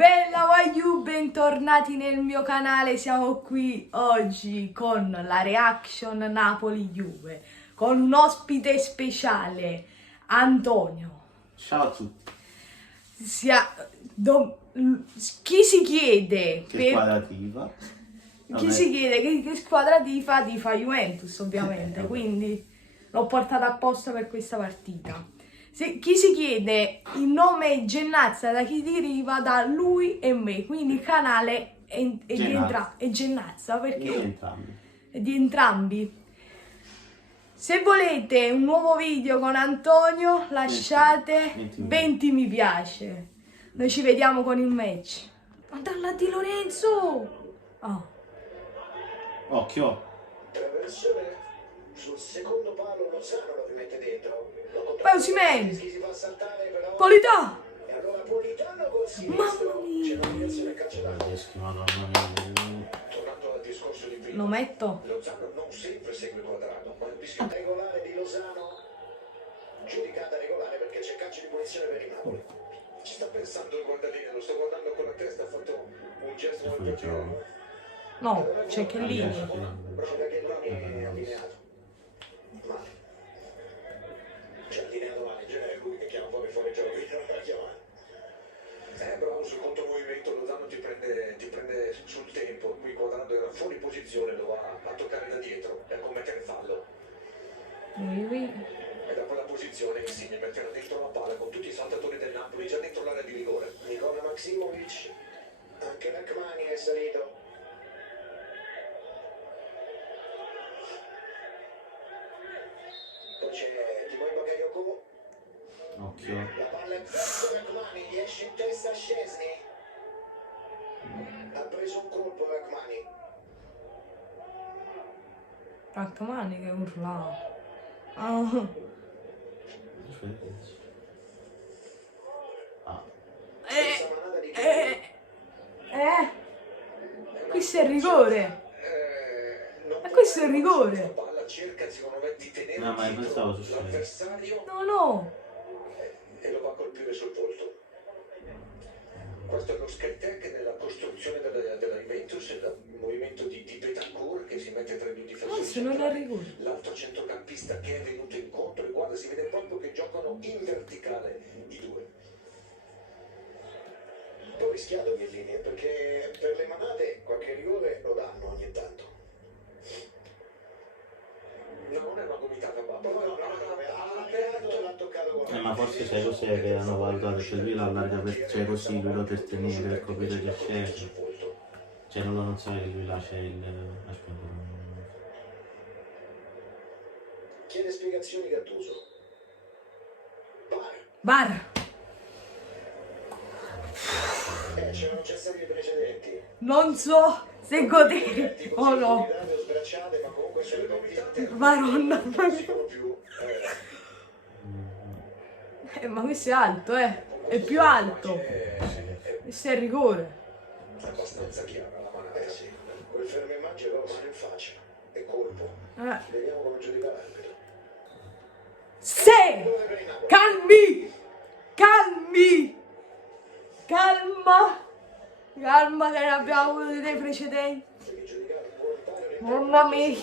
Bella Waiu, bentornati nel mio canale, siamo qui oggi con la reaction Napoli-Juve, con un ospite speciale, Antonio. Ciao a tutti. Chi si chiede Che squadra tifa? Chi si chiede che squadra tifa Juventus ovviamente, quindi l'ho portata apposta per questa partita. Chi si chiede il nome Gennazza da chi deriva, da lui e me, quindi il canale è Gennazza perché è di entrambi. Se volete un nuovo video con Antonio lasciate 20 mi piace. Noi ci vediamo con il match. Guarda Di Lorenzo! Oh. Occhio. Traversione sul secondo palo, Lozano lo rimette dentro. Poi Osimhen! Polità! E allora Politano col sinistro. Mamma mia! C'è la direzione calcio d'angolo. Madonna mia. Tornando al discorso di prima. Lo metto? Lozano non sempre segue Quadrato, ma il rischio regolare di Lozano giudicata regolare perché c'è calcio di punizione per il Napoli. Ci sta pensando il guardalino, lo sto guardando con la testa, ha fatto un gesto molto più. No, c'è che lì. Proceda che Rami è allineato. Male. Cioè allineato male, in genere è lui che chiama fuori gioco, io non la chiamare. Bravo sul contromovimento, Lozano ti prende sul tempo, qui Quadrado era fuori posizione, lo va a toccare da dietro e a commettere fallo. E da quella posizione Insigne metterà dentro la palla con tutti i saltatori del Napoli già dentro l'area di rigore. Nicola Maximovic, anche Rachmani è salito. Poi c'è Timoi Bakayoko. Occhio. La palla è verso Rachmani, gli esce in testa Szczesny. Ha preso un colpo Rachmani. Rachmani che urlava. Oh. Stessa manata di Questo è il rigore. non Ma questo è il rigore. La palla cerca secondo me di tenere No, ma io pensavo su l'avversario No. e lo va a colpire sul volto. Questo è lo Skytech nella costruzione della Juventus, il movimento di Betancourt che si mette tra i due difensori Se non è centrali. rigore. L'altro centrocampista che è venuto incontro e guarda, si vede proprio che giocano in verticale i due. Un po' rischiato Chiellini, perché per le manate qualche rigore lo danno ogni tanto. No, non è una gomitata, ma proprio ha aperto e l'ha toccato con la Ma forse sai cos'è che hanno valutato? Cioè lui l'allarga per, cioè così lui lo per tenere, per coprire che c'è. Cioè non sa che lui là c'è il. Aspetta. Chiede spiegazioni Gattuso. Bar. C'erano già stati i precedenti. Non so se godere o no. Sbracciate, ma comunque sulle comitate Maronna. non si sono più. Ma questo è alto, È più alto. Questo è il rigore. Abbastanza chiara la manata, sì. Quel fermo immagine lo mano in faccia. E colpo. Vediamo come giudica l'arbitro. Se! Calmi! Calma che ne abbiamo avuto dei precedenti. Mamma mia.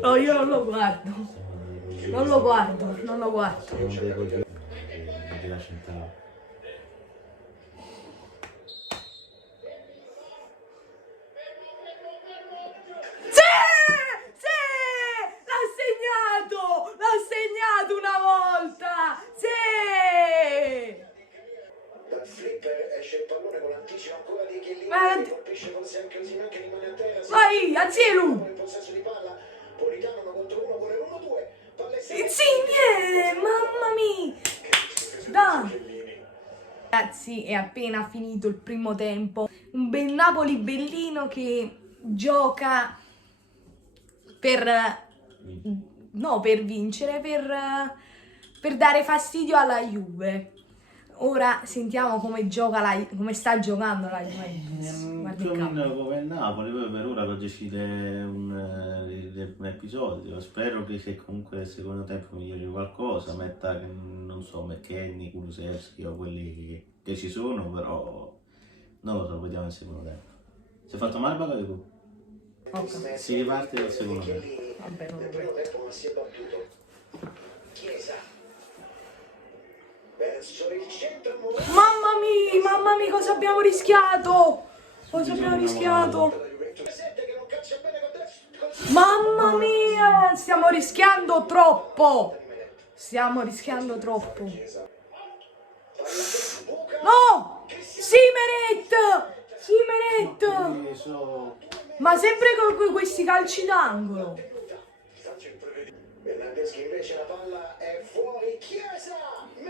No, io non lo guardo. Non lo guardo. Non devo dire la centrale. L'ha segnato una volta! Sì! Dal flipper esce il pallone con l'anticipo ancora di Chiellini. Colpisce forse anche Osimhen che rimane a terra. Vai, a cielo! Il possesso di palla. Politano 1 contro 1 vuole l'1-2. Palla Insigne! Mamma mia! Dai! Ragazzi, è appena finito il primo tempo. Un bel Napoli bellino che gioca non per vincere, per dare fastidio alla Juve. ora sentiamo come gioca come sta giocando la Juventus. Guarda Più o il campo. meno come il Napoli, poi per ora lo decide un episodio. Spero che comunque nel secondo tempo migliori qualcosa, metta, non so, McKennie, Kulusevski o quelli che ci sono, però non lo so, vediamo nel secondo tempo. Si è fatto male pagato tu? Ok. Si riparte dal secondo tempo. Vabbè, non Nel lo primo vedo. tempo ma si è battuto. Chiesa. Verso il centro. Mamma mia, cosa abbiamo rischiato? Cosa abbiamo rischiato? La Juventus 7 che non calcia bene con Mamma mia, stiamo rischiando troppo. Stiamo rischiando troppo. Chiesa. No! Simeret! Simeret! Ma sempre con questi calci d'angolo. Bernardeschi invece la palla è fuori. Chiesa.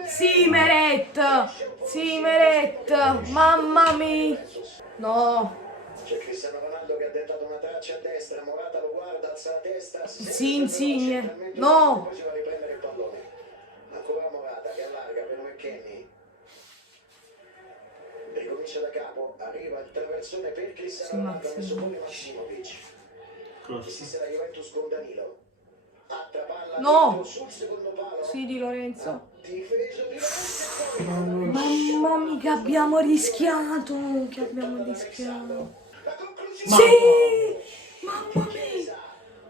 Simeret! Simeret! Mamma mia! No! C'è Cristiano Ronaldo che ha tentato una traccia a destra, Morata lo guarda, alza la testa. Sì, Insigne. No! Poi si va a riprendere il pallone. Ancora Morata che allarga per McKennie. Ricomincia da capo, arriva il traversone per Cristiano Ronaldo, ha messo fuori Massimovic. Assiste la Juventus con Danilo. Altra palla No! sul secondo palo. Sì, Di Lorenzo. Difeso di Lorenzo. Mamma mia, che abbiamo rischiato! Che abbiamo rischiato! La conclusione. Sì! Mamma mia!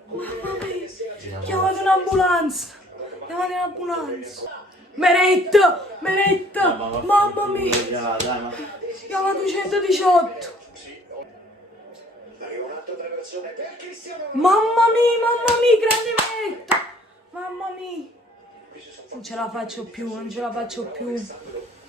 Mamma mia! Chiamate un'ambulanza! Chiamate un'ambulanza! Meret! Meret! Mamma mia! Dai, ma Chiamate 118! Arriva un altro traversone per Cristiano Ronaldo. Mamma mia, grande Meret! Mamma mia! Non ce la faccio più, non ce la faccio più.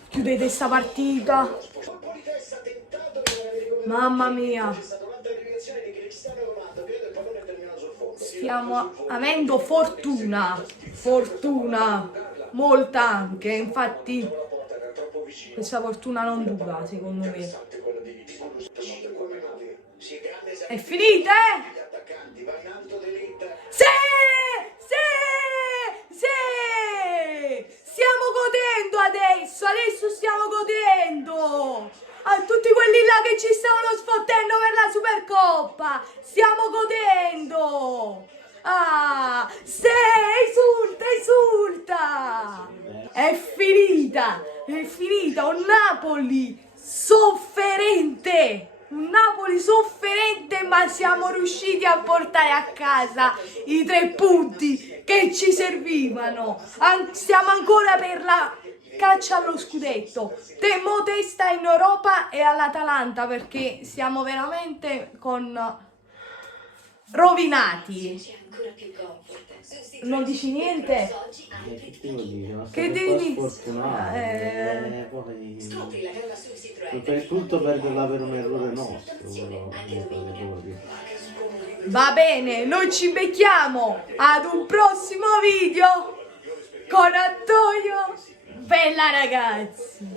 Chiudete sta partita. Colpo di testa tentato di ricoverare. Mamma mia. C'è stata un'altra deviazione di Cristiano Ronaldo, credo il pallone è terminato sul fondo. Stiamo avendo fortuna. Fortuna. Molta anche. Infatti La porta era troppo vicino. questa fortuna non dura, secondo me. Interessante quello di 5 minuti. Sì, grande È finita, eh? gli attaccanti, va in alto d'elite. Sì! Sì! Sì! Stiamo godendo adesso stiamo godendo! A tutti quelli là che ci stavano sfottendo per la Supercoppa! Stiamo godendo! Ah! Sì! Esulta! È finita! È finita! Un Napoli sofferente! Un Napoli sofferente, ma siamo riusciti a portare a casa i 3 punti che ci servivano. Stiamo ancora per la caccia allo scudetto. Temo testa in Europa e all'Atalanta perché siamo veramente rovinati. Non dici niente? che devo dire? Ma Che sono devi un dire? po' sfortunato. Poi tutto perderla per un errore nostro. Però, devo dire. Va bene, noi ci becchiamo ad un prossimo video con Antonio. Bella ragazzi!